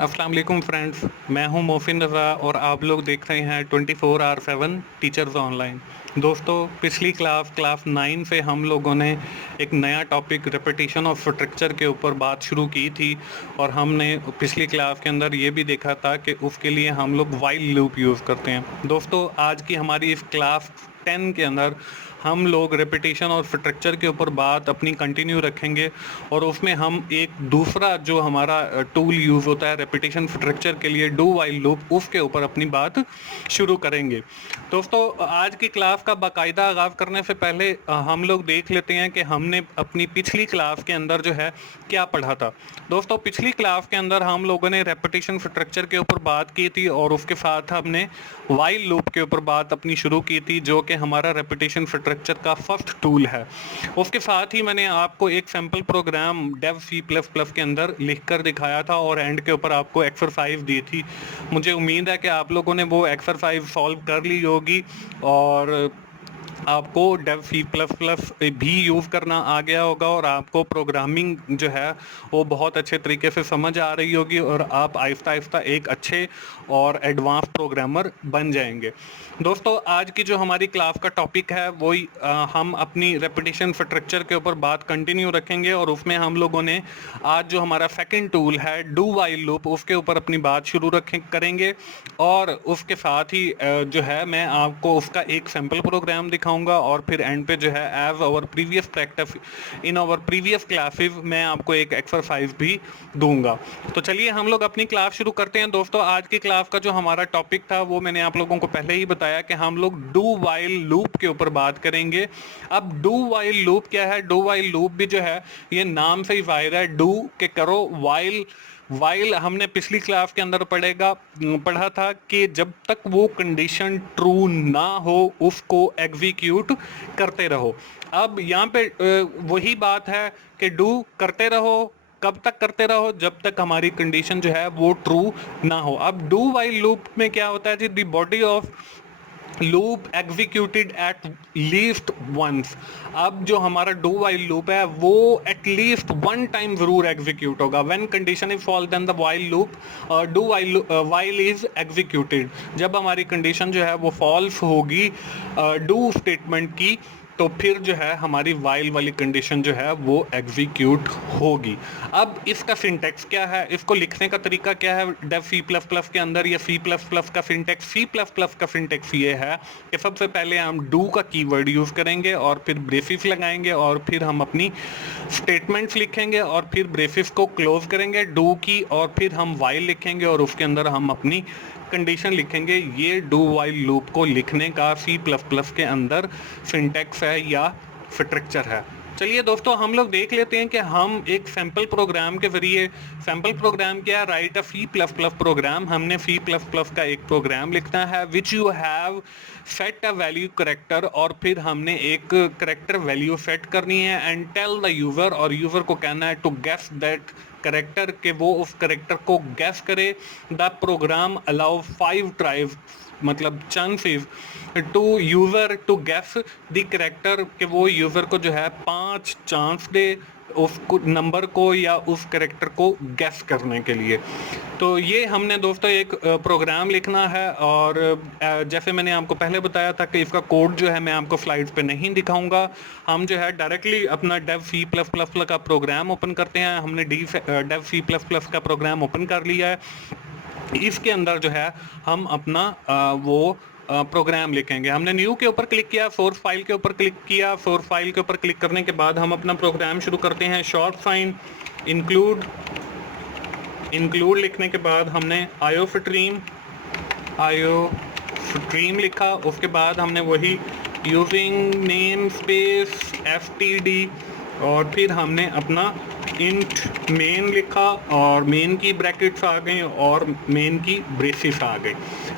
अस्सलाम वालेकुम फ्रेंड्स, मैं हूं मोहसिन रज़ा और आप लोग देख रहे हैं 24/7 टीचर्स ऑनलाइन। दोस्तों, पिछली क्लास 9 से हम लोगों ने एक नया टॉपिक रेपिटेशन ऑफ स्ट्रक्चर के ऊपर बात शुरू की थी और हमने पिछली क्लास के अंदर ये भी देखा था कि उसके लिए हम लोग व्हाइल लूप यूज़ करते हैं। दोस्तों, आज की हमारी इस क्लास 10 के अंदर हम लोग रेपिटेशन और स्ट्रक्चर के ऊपर बात अपनी कंटिन्यू रखेंगे और उसमें हम एक दूसरा जो हमारा टूल यूज़ होता है रेपिटेशन स्ट्रक्चर के लिए, डू व्हाइल लूप, उसके ऊपर अपनी बात शुरू करेंगे। दोस्तों, आज की क्लास का बाकायदा आगाज़ करने से पहले हम लोग देख लेते हैं कि हमने अपनी पिछली क्लास के अंदर जो है क्या पढ़ा था। दोस्तों, पिछली क्लास के अंदर हम लोगों ने रेपिटेशन स्ट्रक्चर के ऊपर बात की थी और उसके साथ हमने व्हाइल लूप के ऊपर बात अपनी शुरू की थी, जो कि हमारा रेपिटेशन स्ट्रक्चर का फर्स्ट टूल है। उसके साथ ही मैंने आपको एक sample program Dev C plus plus के अंदर लिख कर दिखाया था और एंड के ऊपर आपको एक्सरसाइज दी थी। मुझे उम्मीद है कि आप लोगों ने वो एक्सरसाइज सॉल्व कर ली होगी और आपको डेव सी प्लस प्लस भी यूज़ करना आ गया होगा और आपको प्रोग्रामिंग जो है वो बहुत अच्छे तरीके से समझ आ रही होगी और आप आहिस्ता आहिस्ता एक अच्छे और एडवांस प्रोग्रामर बन जाएंगे। दोस्तों, आज की जो हमारी क्लास का टॉपिक है वही हम अपनी रेपिटेशन स्ट्रक्चर के ऊपर बात कंटिन्यू रखेंगे और उसमें हम लोगों ने आज जो हमारा सेकंड टूल है डू व्हाइल लूप, उसके ऊपर अपनी बात शुरू करेंगे और उसके साथ ही जो है मैं आपको उसका एक सैम्पल प्रोग्राम दिखाऊंगा और फिर एंड पे जो है as our previous practice in our previous classes मैं आपको एक एक्सरसाइज भी दूंगा। तो चलिए हम लोग अपनी क्लास शुरू करते हैं। दोस्तों, आज की क्लास का जो हमारा टॉपिक था वो मैंने आप लोगों को पहले ही बताया कि हम लोग डू व्हाइल लूप के ऊपर बात करेंगे। अब डू व्हाइल लूप क्या है? डू व्हाइल लूप भी जो है ये नाम से ही जाहिर है, डू के करो, व्हाइल हमने पिछली क्लास के अंदर पढ़ा था कि जब तक वो कंडीशन ट्रू ना हो उसको एग्जीक्यूट करते रहो। अब यहाँ पे वही बात है कि डू करते रहो, कब तक करते रहो? जब तक हमारी कंडीशन जो है वो ट्रू ना हो। अब डू व्हाइल लूप में क्या होता है जी? The body of loop executed at least once. अब जो हमारा डू व्हाइल लूप है वो एट लीस्ट वन टाइम जरूर एग्जीक्यूट होगा। When condition is false then the while loop do while is executed. जब हमारी कंडीशन जो है वो फॉल्स होगी डू स्टेटमेंट की, तो फिर जो है हमारी वाइल वाली कंडीशन जो है वो एग्जीक्यूट होगी। अब इसका सिंटैक्स क्या है? इसको लिखने का तरीका क्या है डेव सी प्लस प्लस के अंदर या सी प्लस प्लस का सिंटैक्स? सी प्लस प्लस का सिंटैक्स ये है कि सबसे पहले हम डू का कीवर्ड यूज़ करेंगे और फिर ब्रेसिस लगाएंगे और फिर हम अपनी स्टेटमेंट्स लिखेंगे और फिर ब्रेसिस को क्लोज करेंगे डू की और फिर हम वाइल लिखेंगे और उसके अंदर हम अपनी कंडीशन लिखेंगे। ये डू व्हाइल लूप को लिखने का सी प्लस प्लस के अंदर सिंटैक्स है या स्ट्रक्चर है। चलिए दोस्तों, हम लोग देख लेते हैं कि हम एक सैम्पल प्रोग्राम के जरिए, सैम्पल प्रोग्राम क्या? राइट अ सी प्लस प्लस प्रोग्राम। हमने सी प्लस प्लस का एक प्रोग्राम लिखना है विच you have set a value character और फिर हमने एक करेक्टर वैल्यू सेट करनी है एंड टेल द यूजर, और यूजर को कहना है टू गेस दैट करेक्टर, के वो उस करेक्टर को गैस करे। द प्रोग्राम अलाउ 5 ट्राइज, मतलब chances to user to guess the character, के वो यूज़र को जो है 5 चांस दे उस नंबर को या उस करेक्टर को गैस करने के लिए। तो ये हमने दोस्तों एक प्रोग्राम लिखना है और जैसे मैंने आपको पहले बताया था कि इसका कोड जो है मैं आपको स्लाइड्स पे नहीं दिखाऊंगा। हम जो है डायरेक्टली अपना डेव सी प्लस प्लस का प्रोग्राम ओपन करते हैं। हमने डेव सी प्लस प्लस का प्रोग्राम ओपन कर लिया है। इसके अंदर जो है हम अपना वो प्रोग्राम लिखेंगे। हमने न्यू के ऊपर क्लिक किया, सोर्स फाइल के ऊपर क्लिक किया। सोर्स फाइल के ऊपर क्लिक करने के बाद हम अपना प्रोग्राम शुरू करते हैं। शॉर्ट साइन इंक्लूड लिखने के बाद हमने आयो स्ट्रीम लिखा। उसके बाद हमने वही यूजिंग नेम स्पेस std और फिर हमने अपना इंट मेन लिखा और मेन की ब्रैकेट्स आ गई और मेन की ब्रेसिस आ गई।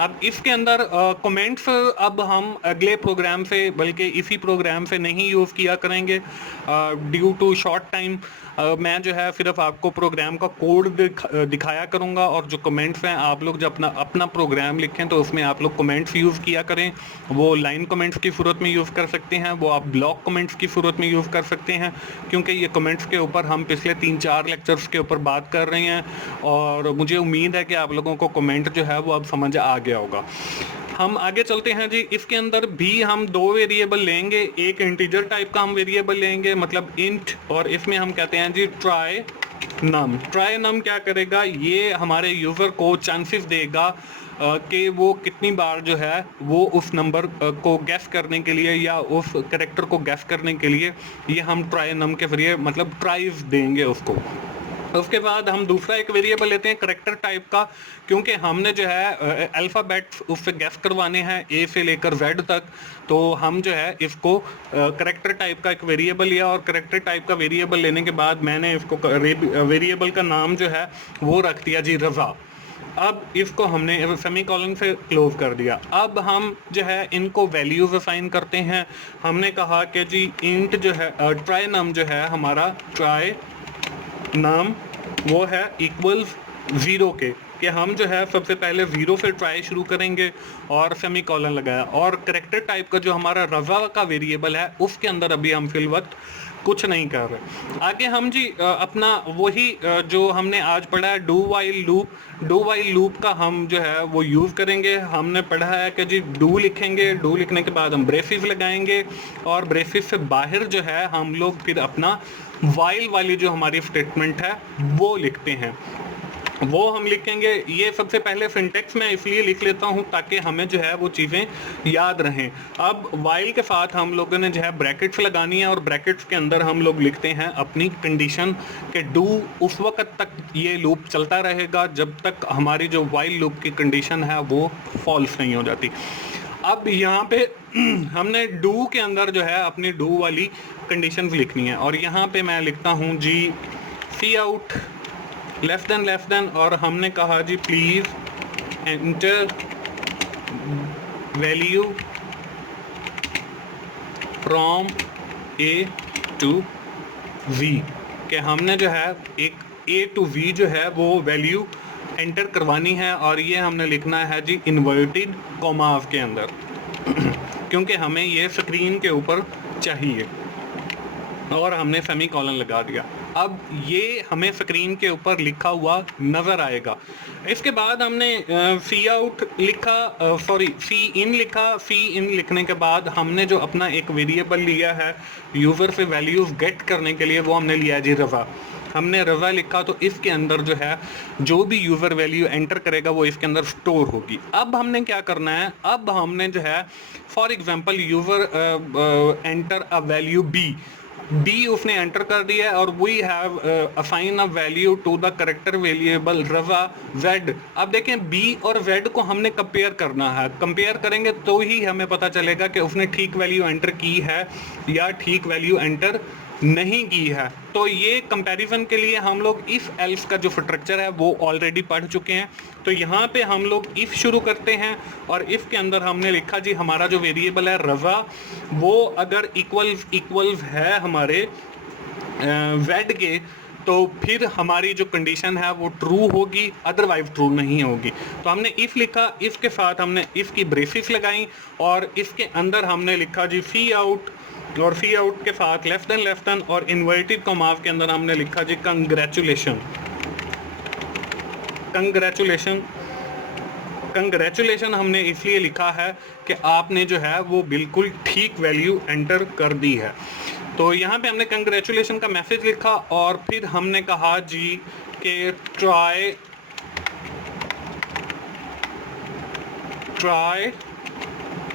अब इसके अंदर कमेंट्स अब हम अगले प्रोग्राम से, बल्कि इसी प्रोग्राम से नहीं यूज़ किया करेंगे ड्यू टू शॉर्ट टाइम। मैं जो है सिर्फ आपको प्रोग्राम का कोड दिखाया करूंगा, और जो कमेंट्स हैं आप लोग जब अपना अपना प्रोग्राम लिखें तो उसमें आप लोग कमेंट्स यूज़ किया करें। वो लाइन कमेंट्स की सूरत में यूज़ कर सकते हैं, वो आप ब्लॉक कमेंट्स की सूरत में यूज़ कर सकते हैं, क्योंकि ये कमेंट्स के ऊपर हम पिछले 3-4 लेक्चर्स के ऊपर बात कर रहे हैं, और मुझे उम्मीद है कि आप लोगों को कमेंट जो है वो अब समझ आ गया होगा। हम आगे चलते हैं जी। इसके अंदर भी हम 2 वेरिएबल लेंगे, एक इंटीजर टाइप का हम वेरिएबल लेंगे, मतलब इंट, और इसमें हम कहते हैं जी ट्राई नम। ट्राई नम क्या करेगा, ये हमारे यूज़र को चांसेस देगा कि वो कितनी बार जो है वो उस नंबर को गैस करने के लिए या उस करेक्टर को गैस करने के लिए ये हम ट्राई नम के जरिए मतलब ट्राइज देंगे उसको। उसके बाद हम दूसरा एक वेरिएबल लेते हैं करेक्टर टाइप का, क्योंकि हमने जो है अल्फ़ाबेट्स उससे गैस करवाने हैं ए से लेकर जेड तक, तो हम जो है इसको करेक्टर टाइप का एक वेरिएबल लिया, और करेक्टर टाइप का वेरिएबल लेने के बाद मैंने इसको वेरिएबल का नाम जो है वो रख दिया जी रज़ा। अब इसको हमने सेमीकोलन से क्लोज कर दिया। अब हम जो है इनको वैल्यूज असाइन करते हैं। हमने कहा कि जी इंट जो है ट्राई नाम जो है हमारा ट्राई नाम वो है इक्वल्स 0 के, कि हम जो है सबसे पहले 0 से ट्राई शुरू करेंगे और सेमीकोलन लगाया। और करेक्टर टाइप का जो हमारा रज़ा का वेरिएबल है उसके अंदर अभी हम फिल वक्त कुछ नहीं कर रहे। आगे हम जी अपना वही जो हमने आज पढ़ा है do while loop. Do while loop का हम जो है वो यूज़ करेंगे। हमने पढ़ा है कि जी डू लिखेंगे, डू लिखने के बाद हम ब्रेसिस लगाएंगे, और ब्रेसिस से बाहर जो है हम लोग फिर अपना वाइल वाली जो हमारी स्टेटमेंट है वो लिखते हैं, वो हम लिखेंगे। ये सबसे पहले सिंटेक्स में इसलिए लिख लेता हूँ ताकि हमें जो है वो चीज़ें याद रहें। अब वाइल के साथ हम लोगों ने जो है ब्रैकेट्स लगानी है, और ब्रैकेट्स के अंदर हम लोग लिखते हैं अपनी कंडीशन के डू उस वक्त तक ये लूप चलता रहेगा जब तक हमारी जो वाइल लूप की कंडीशन है वो फॉल्स नहीं हो जाती। अब यहाँ पे हमने डू के अंदर जो है अपनी डू वाली कंडीशंस लिखनी है, और यहाँ पे मैं लिखता हूँ जी सी आउट लेस देन, और हमने कहा जी please enter value from A to V, कि हमने जो है एक ए टू वी जो है वो वैल्यू एंटर करवानी है, और ये हमने लिखना है जी इन्वर्टेड कॉमास के अंदर क्योंकि हमें ये स्क्रीन के ऊपर चाहिए, और हमने सेमीकोलन लगा दिया। अब ये हमें स्क्रीन के ऊपर लिखा हुआ नज़र आएगा। इसके बाद हमने सी आउट लिखा, सी इन लिखा। सी इन लिखने के बाद हमने जो अपना एक वेरिएबल लिया है यूज़र से वैल्यूज़ गेट करने के लिए, वो हमने लिया जी रज़ा। हमने रज़ा लिखा, तो इसके अंदर जो है जो भी यूज़र वैल्यू एंटर करेगा वो इसके अंदर स्टोर होगी। अब हमने क्या करना है, अब हमने जो है for example user enter a value B उसने एंटर कर दिया है, और we have assign a value to the character variable रज़ा जेड। अब देखें बी और जेड को हमने कंपेयर करना है, कंपेयर करेंगे तो ही हमें पता चलेगा कि उसने ठीक वैल्यू एंटर की है या ठीक वैल्यू एंटर नहीं की है। तो ये कंपैरिजन के लिए हम लोग इफ एल्स का जो स्ट्रक्चर है वो ऑलरेडी पढ़ चुके हैं। तो यहाँ पे हम लोग इफ शुरू करते हैं, और इफ के अंदर हमने लिखा जी हमारा जो वेरिएबल है रज़ा वो अगर इक्वल्स है हमारे जेड के, तो फिर हमारी जो कंडीशन है वो ट्रू होगी, अदरवाइज ट्रू नहीं होगी। तो हमने इफ लिखा, इफ के साथ हमने इफ की ब्रेसिस लगाई, और इसके अंदर हमने लिखा जी सी आउट, और सी आउट के साथ लेस देन, और इन्वर्टेड कॉमास के अंदर हमने लिखा जी कंग्रेचुलेशन। कंग्रेचुलेशन हमने इसलिए लिखा है कि आपने जो है वो बिल्कुल ठीक वैल्यू एंटर कर दी है। तो यहाँ पे हमने कंग्रेचुलेशन का मैसेज लिखा, और फिर हमने कहा जी कि ट्राई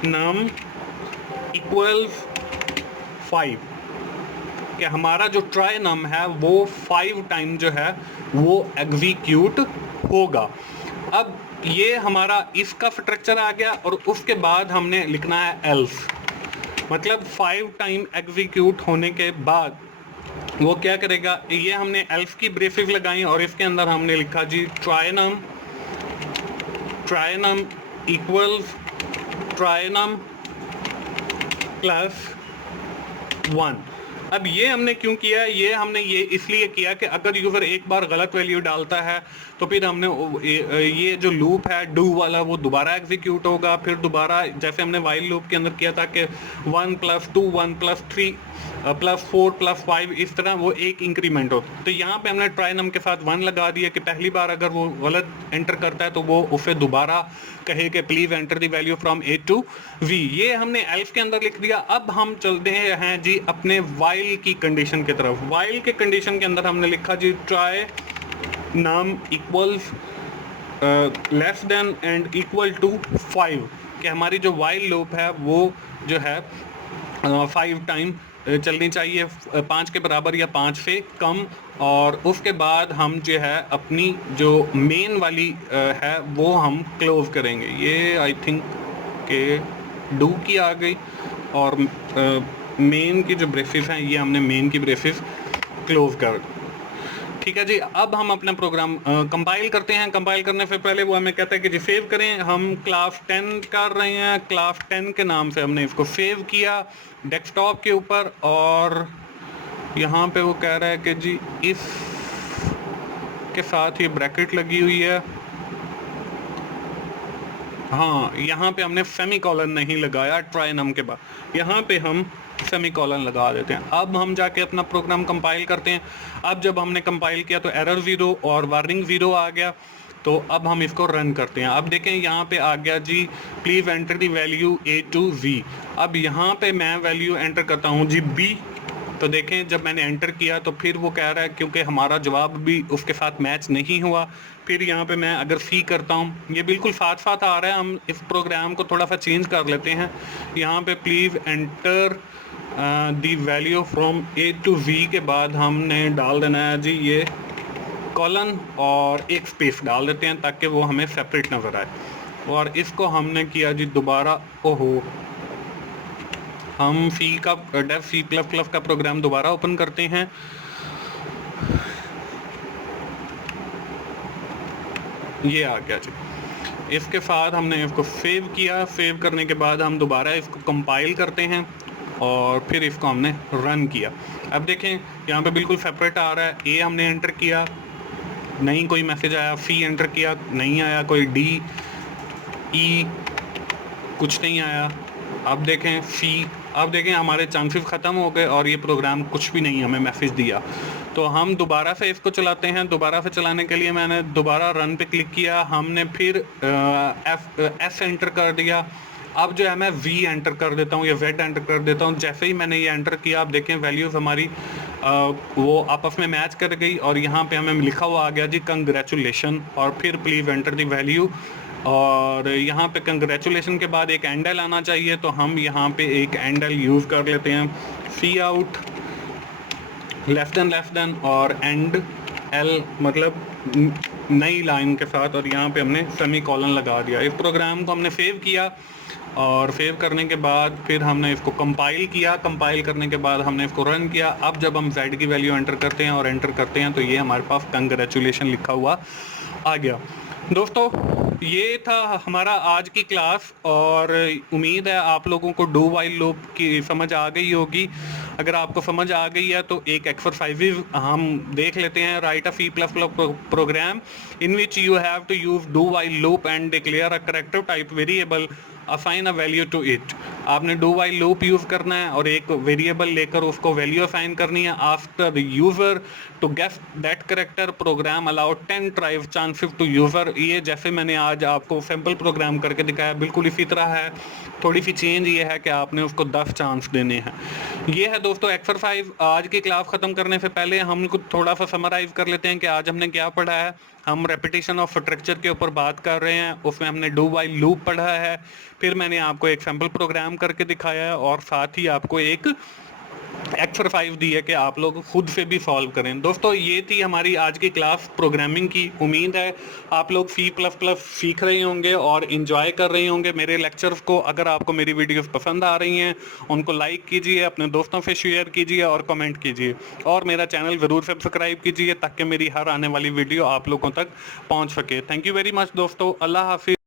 नम इक्वल्स 5, कि हमारा जो ट्राई नम है वो 5 टाइम जो है वो एग्जीक्यूट होगा। अब ये हमारा इसका स्ट्रक्चर आ गया, और उसके बाद हमने लिखना है एल्स, मतलब 5 टाइम एग्जीक्यूट होने के बाद वो क्या करेगा, ये हमने एल्स की ब्रेसिस लगाई, और इसके अंदर हमने लिखा जी ट्राई नम इक्वल्स ट्राइनम प्लस 1। अब ये हमने क्यों किया, ये हमने ये इसलिए किया कि अगर यूज़र एक बार गलत वैल्यू डालता है तो फिर हमने ये जो लूप है डू वाला वो दोबारा एग्जीक्यूट होगा, फिर दोबारा जैसे हमने वाइल लूप के अंदर किया था कि 1 + 2 1 + 3 + 4 + 5 इस तरह वो एक इंक्रीमेंट हो। तो यहाँ पे हमने ट्राइनम के साथ 1 लगा दिया कि पहली बार अगर वो गलत एंटर करता है तो वो उसे दोबारा कहे कि please enter the value from A to V। ये हमने एल्स के अंदर लिख दिया। अब हम चलते हैं जी अपने वाइल की कंडीशन की तरफ। वाइल के कंडीशन के अंदर हमने लिखा जी try num equals less than and equal to 5 कि हमारी जो वाइल लूप है वो जो है 5 टाइम चलनी चाहिए, 5 के बराबर या 5 से कम। और उसके बाद हम जो है अपनी जो मेन वाली है वो हम क्लोज करेंगे। ये आई थिंक के डू की आ गई और मेन की जो ब्रेसेस हैं ये हमने मेन की ब्रेसेस क्लोज कर। ठीक है जी, अब हम अपना प्रोग्राम कंपाइल करते हैं। कंपाइल करने से पहले वो हमें कहता है कि जी सेव करें। हम क्लास 10 कर रहे हैं, क्लास 10 के नाम से हमने इसको सेव किया डेस्कटॉप के ऊपर। और यहाँ पे वो कह रहा है कि जी इस के साथ ये ब्रैकेट लगी हुई है। हाँ, यहाँ पे हमने सेमीकोलन नहीं लगाया ट्राइनम के बाद, यहाँ पे हम सेमीकोलन लगा देते हैं। अब हम जाके अपना प्रोग्राम कंपाइल करते हैं। अब जब हमने कंपाइल किया तो एरर 0 और वार्निंग 0 आ गया। तो अब हम इसको रन करते हैं। अब देखें यहाँ पे आ गया जी please enter the value A to V। अब यहाँ पे मैं वैल्यू एंटर करता हूँ जी B। तो देखें जब मैंने एंटर किया तो फिर वो कह रहा है क्योंकि हमारा जवाब भी उसके साथ मैच नहीं हुआ। फिर यहाँ पे मैं अगर सी करता हूँ, ये बिल्कुल साथ साथ आ रहा है। हम इस प्रोग्राम को थोड़ा सा चेंज कर लेते हैं। यहाँ पे please enter the value from A to V के बाद हमने डाल देना है जी ये कॉलन और एक स्पेस डाल देते हैं ताकि वो हमें सेपरेट नज़र आए। और इसको हमने किया जी दोबारा, ओहो, हम सी का डेव C++ का प्रोग्राम दोबारा ओपन करते हैं। ये आ गया जी। इसके साथ हमने इसको सेव किया। सेव करने के बाद हम दोबारा इसको कंपाइल करते हैं और फिर इसको हमने रन किया। अब देखें यहाँ पे बिल्कुल सेपरेट आ रहा है। ए हमने एंटर किया, नहीं कोई मैसेज आया। सी एंटर किया, नहीं आया कोई। डी ई कुछ नहीं आया। अब देखें सी, अब देखें हमारे चांसेस ख़त्म हो गए और ये प्रोग्राम कुछ भी नहीं हमें मैसेज दिया। तो हम दोबारा से इसको चलाते हैं। दोबारा से चलाने के लिए मैंने दोबारा रन पे क्लिक किया। हमने फिर एस एंटर कर दिया। अब जो है मैं V एंटर कर देता हूँ या Z एंटर कर देता हूँ। जैसे ही मैंने ये एंटर किया, आप देखें वैल्यूज़ हमारी वो आपस में मैच कर गई और यहाँ पे हमें लिखा हुआ आ गया जी कंग्रेचुलेशन और फिर प्लीज़ एंटर दी वैल्यू। और यहाँ पे कंग्रेचुलेशन के बाद एक एंडल आना चाहिए, तो हम यहाँ पे एक एंडल यूज़ कर लेते हैं। सी आउट लेस देन और एंड एल मतलब नई लाइन के साथ, और यहाँ पे हमने सेमीकोलन लगा दिया। इस प्रोग्राम को हमने सेव किया और सेव करने के बाद फिर हमने इसको कंपाइल किया। कंपाइल करने के बाद हमने इसको रन किया। अब जब हम Z की वैल्यू एंटर करते हैं और एंटर करते हैं तो ये हमारे पास कंग्रेचुलेशन लिखा हुआ आ गया। दोस्तों ये था हमारा आज की क्लास और उम्मीद है आप लोगों को डू वाइल लूप की समझ आ गई होगी। अगर आपको समझ आ गई है तो एक एक्सरसाइज हम देख लेते हैं। Write a C++ program in which you have to use do while loop and declare a character type variable assign a value to it. आपने डू वाइल लूप यूज़ करना है और एक वेरिएबल लेकर उसको वैल्यू असाइन करनी है। After the user to guess that character program allow 10 try chances to user. ये जैसे मैंने आज आपको सैम्पल प्रोग्राम करके दिखाया बिल्कुल इसी तरह है। थोड़ी सी चेंज ये है कि आपने उसको 10 चांस देने हैं। ये है दोस्तों एक्सरसाइज। आज की क्लास ख़त्म करने से पहले हम थोड़ा सा समराइज कर लेते हैं कि आज हमने क्या पढ़ा है। हम रेपिटेशन ऑफ स्ट्रक्चर के ऊपर बात कर रहे हैं, उसमें हमने डू वाइल लूप पढ़ा है। फिर मैंने आपको एक सैम्पल प्रोग्राम करके दिखाया है और साथ ही आपको एक एक्सरसाइज दी है कि आप लोग खुद से भी सॉल्व करें। दोस्तों ये थी हमारी आज की क्लास प्रोग्रामिंग की। उम्मीद है आप लोग C++ सीख रहे होंगे और इन्जॉय कर रहे होंगे मेरे लेक्चर्स को। अगर आपको मेरी वीडियोस पसंद आ रही हैं उनको लाइक कीजिए, अपने दोस्तों से शेयर कीजिए और कमेंट कीजिए और मेरा चैनल ज़रूर सब्सक्राइब कीजिए ताकि मेरी हर आने वाली वीडियो आप लोगों तक पहुँच सके। थैंक यू वेरी मच दोस्तों। अल्लाह हाफिज़।